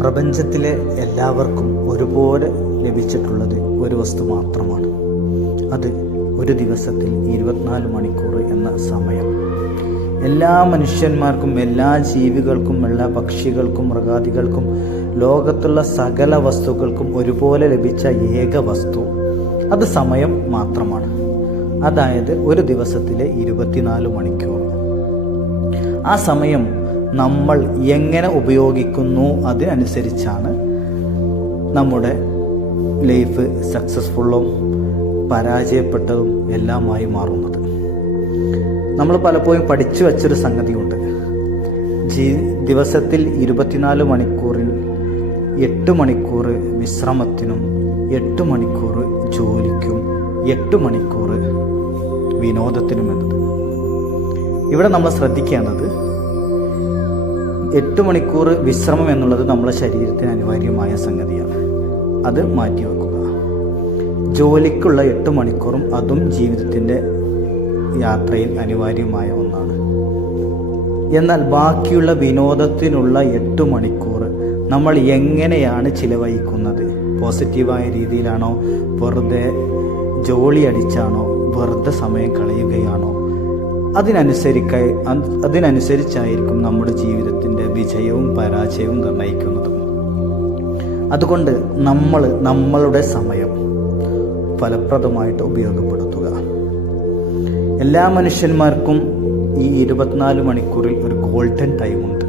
പ്രപഞ്ചത്തിലെ എല്ലാവർക്കും ഒരുപോലെ ലഭിച്ചിട്ടുള്ളത് ഒരു വസ്തു മാത്രമാണ്. അത് ഒരു ദിവസത്തിൽ 24 മണിക്കൂർ എന്ന സമയം. എല്ലാ മനുഷ്യന്മാർക്കും, എല്ലാ ജീവികൾക്കും, എല്ലാ പക്ഷികൾക്കും, മൃഗാദികൾക്കും, ലോകത്തുള്ള സകല വസ്തുക്കൾക്കും ഒരുപോലെ ലഭിച്ച ഏക വസ്തു അത് സമയം മാത്രമാണ്. അതായത് ഒരു ദിവസത്തിലെ 24 മണിക്കൂർ. ആ സമയം നമ്മൾ എങ്ങനെ ഉപയോഗിക്കുന്നു അതിനനുസരിച്ചാണ് നമ്മുടെ ലൈഫ് സക്സസ്ഫുള്ളും പരാജയപ്പെട്ടതും എല്ലാമായി മാറുന്നത്. നമ്മൾ പലപ്പോഴും പഠിച്ചു വച്ചൊരു സംഗതിയുണ്ട്. ദിവസത്തിൽ 24 മണിക്കൂറിൽ 8 മണിക്കൂർ വിശ്രമത്തിനും 8 മണിക്കൂർ ജോലിക്കും 8 മണിക്കൂർ വിനോദത്തിനും എന്നത്. ഇവിടെ നമ്മൾ ശ്രദ്ധിക്കേണ്ടത് 8 മണിക്കൂർ വിശ്രമം എന്നുള്ളത് നമ്മുടെ ശരീരത്തിന് അനിവാര്യമായ സംഗതിയാണ്. അത് മാറ്റിവെക്കുക. ജോലിക്കുള്ള 8 മണിക്കൂറും അതും ജീവിതത്തിൻ്റെ യാത്രയിൽ അനിവാര്യമായ ഒന്നാണ്. എന്നാൽ ബാക്കിയുള്ള വിനോദത്തിനുള്ള 8 മണിക്കൂർ നമ്മൾ എങ്ങനെയാണ് ചിലവഴിക്കുന്നത്? പോസിറ്റീവായ രീതിയിലാണോ? വെറുതെ ജോലി അടിച്ചാണോ? വെറുതെ സമയം കളയുകയാണോ? അതിനനുസരിച്ചായിരിക്കും നമ്മുടെ ജീവിതത്തിൻ്റെ വിജയവും പരാജയവും നിർണ്ണയിക്കുന്നത്. അതുകൊണ്ട് നമ്മളുടെ സമയം ഫലപ്രദമായിട്ട് ഉപയോഗപ്പെടുത്തുക. എല്ലാ മനുഷ്യന്മാർക്കും ഈ 24 മണിക്കൂറിൽ ഒരു ഗോൾഡൻ ടൈമുണ്ട്.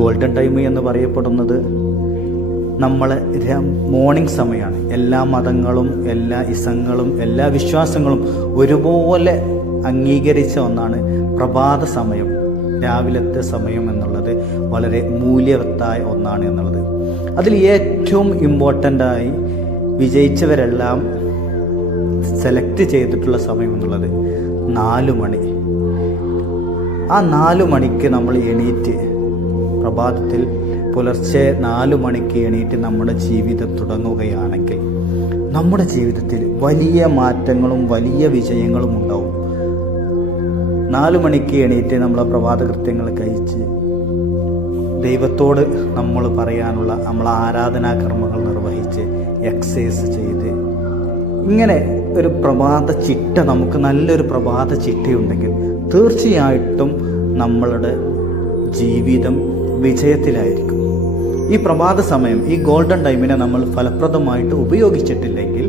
ഗോൾഡൻ ടൈം എന്ന് പറയപ്പെടുന്നത് നമ്മളെ മോർണിംഗ് സമയമാണ്. എല്ലാ മതങ്ങളും, എല്ലാ ഇസങ്ങളും, എല്ലാ വിശ്വാസങ്ങളും ഒരുപോലെ അംഗീകരിച്ച ഒന്നാണ് പ്രഭാത സമയം. രാവിലത്തെ സമയം എന്നുള്ളത് വളരെ മൂല്യവത്തായ ഒന്നാണ് എന്നുള്ളത്. അതിൽ ഏറ്റവും ഇമ്പോർട്ടൻ്റായി വിജയിച്ചവരെല്ലാം സെലക്ട് ചെയ്തിട്ടുള്ള സമയം എന്നുള്ളത് 4 മണി. ആ 4 മണിക്ക് നമ്മൾ എണീറ്റ്, പ്രഭാതത്തിൽ പുലർച്ചെ 4 മണിക്ക് എണീറ്റ് നമ്മുടെ ജീവിതം തുടങ്ങുകയാണെങ്കിൽ നമ്മുടെ ജീവിതത്തിൽ വലിയ മാറ്റങ്ങളും വലിയ വിജയങ്ങളും ഉണ്ടാവും. 4 മണിക്ക് എണീറ്റ് നമ്മളെ പ്രഭാത കൃത്യങ്ങൾ കഴിച്ച് ദൈവത്തോട് നമ്മൾ പറയാനുള്ള നമ്മളെ ആരാധനാകർമ്മങ്ങൾ നിർവഹിച്ച് എക്സസൈസ് ചെയ്ത് ഇങ്ങനെ ഒരു പ്രഭാത ചിട്ട, നമുക്ക് നല്ലൊരു പ്രഭാത ചിട്ടയുണ്ടെങ്കിൽ തീർച്ചയായിട്ടും നമ്മളുടെ ജീവിതം വിജയത്തിലായിരിക്കും. ഈ പ്രഭാത സമയം, ഈ ഗോൾഡൻ ടൈമിനെ നമ്മൾ ഫലപ്രദമായിട്ട് ഉപയോഗിച്ചിട്ടില്ലെങ്കിൽ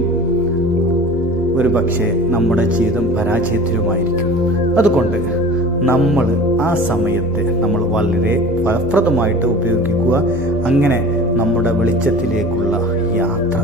ഒരു പക്ഷേ നമ്മുടെ ജീവിതം പരാജയത്തിലുമായിരിക്കും. അതുകൊണ്ട് നമ്മൾ ആ സമയത്തെ നമ്മൾ വളരെ ഫലപ്രദമായിട്ട് ഉപയോഗിക്കുക. അങ്ങനെ നമ്മുടെ വെളിച്ചത്തിലേക്കുള്ള യാത്ര